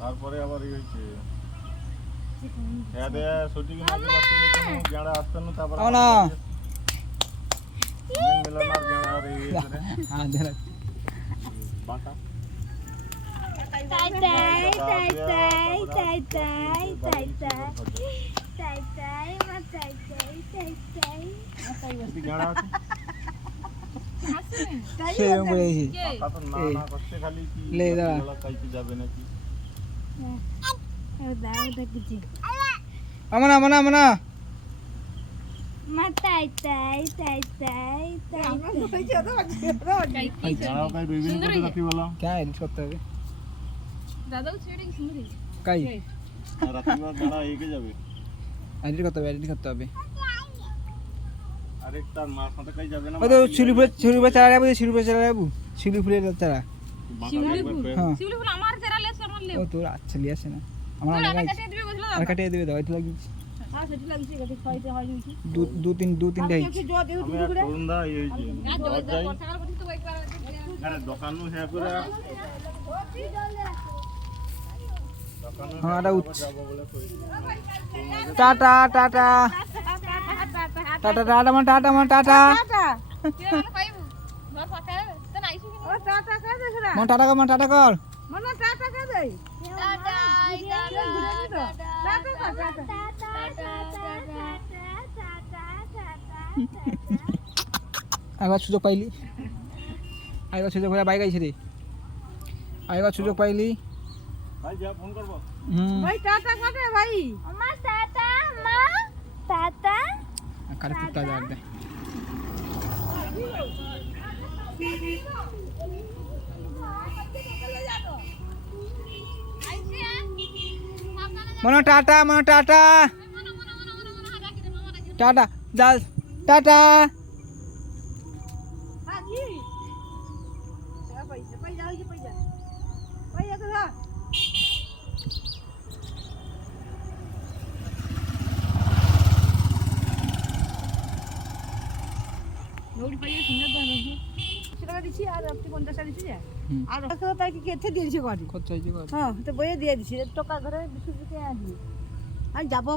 তারপরে আবার এই হয়েছে শুটিং আসতেন তারপরে যাবে নাকি আমনা আমনা আমনা মাতাই তাই তাই তাই তাই क्या एडिट करते হবে দাদাও ছেড়ে কি সুন্দর কাই রাতিবার গাড়া এগিয়ে যাবে এডিট করতে হবে আরেকটার মা সাথে কাই যাবে না ওই তো শিউলি ফুলের চারা যাবো শিউলি ফুলের চারা হ্যাঁ শিউলি ফুল আমার যারা লেছ আমার লে ও তোর আচ্ছা লিয়ে আসে না আমার অনেক কাটিয়ে দিবে বলছিল আর কাটিয়ে দেবে দাও এটা লাগিয়েছি হ্যাঁ সেটা লাগিয়েছে গাটি খাইতে হয় নাকি দু তিনটা হয়েছে আমি আর তরুণদা এই হয়েছে যাই সকাল পর্যন্ত তো ওয়েট করা আরে দোকানও হ্যাঁ করে হ্যাঁ এটা টাটা টাটা টাটা টাটা মানে টাটা মানে টাটা কি মানে কইবু ঘর ফাঁকা তো নাইছি কি ও টাটা কা দেখরা মানে টাটা কর মানে টাটা কর মনে টাটা কা দেই টাটা আবার সুযোগ পাইলি আইবার সুযোগ হলে বাইক আইছে রে আইবার সুযোগ পাইলি ভাই যা ফোন করব ভাই টাটা কা দে ভাই আমার টাটা মা টাটা কারে কুত্তা যার দে মনো টাটা টাটা যাও টাটা হাজি পয়সা তো না নৌড়ি পাইয়ে সুন্দর দাম সেটা দিছি আর আপনি 50 দিছি আর তাই কি কেটে দিয়েছে গাড়ি কত চাইছি কত হ্যাঁ তো বইয়ে দিয়ে দিছি টাকা ঘরে বিস্কুট দিতে আসবি আমি যাবো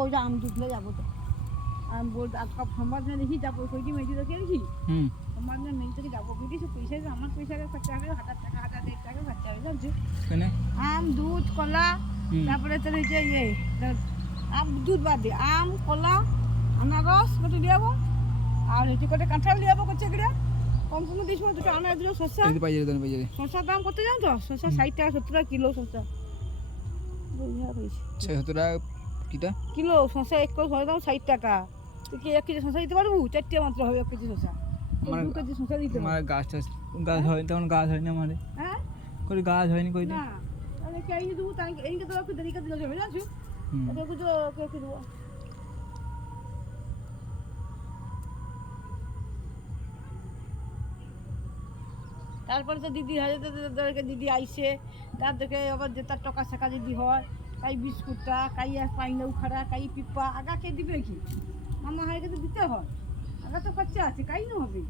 ওই যে আম দুধলে যাবো তো আমি বল সম্বাদ না দেখি যাবো কইটি মেয়েটি দেখে দেখি সম্বাদ না নেই থেকে যাবো কইটি সে পয়সা আমার পয়সা খরচা হবে 1000 টাকা খরচা হবে জানছো কেন আম দুধ কলা তারপরে তোর এই যে আম দুধ বাদ দিয়ে আম কলা আনারস কত দিয়াবো আর হচ্ছে কত কাঁঠাল দিয়াবো করছে কিরা কম দিস দুটো আনা দিল শসা শসার দাম কত জানো তো শসা 60 টাকা 70 টাকা কিলো শসা কিটা কিলো শসা 1 কিলো দাম 60 টাকা তুই কি 1 কেজি শসা দিতে পারবো 4টা মাত্র হবে 1 কেজি শসা 2 কেজি শসা দিতে আমার গাছ হয় তখন গাছ হয়নি আমারে হ্যাঁ কই গাছ হয়নি কই না আরে কে আই দেবো তাই এইকে তো একটু দেরি করে দিলে হবে জানো এটা কিছু কে দেবো তারপরে তো দিদি হয় দিদি আইসে তার দেখে আবার যে তার টাকা শাকা যদি হয় কাই বিস্কুটটা কাই পাইনা উখাড়া কাই পিপা আগা কে দিবে কি মামা হয় তো দিতে হয় আগা তো খরচা আছে কাই না হবে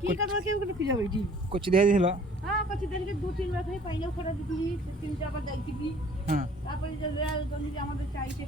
কি কারণে কেউ ঢুকে যাবে এটি কচি দিয়ে দিছিল হ্যাঁ কচি দিনকে 2-3 বার খাই পাইনা উখাড়া দিবি 3টা আবার যাই দিবি হ্যাঁ তারপরে যে আমাদের চাইছে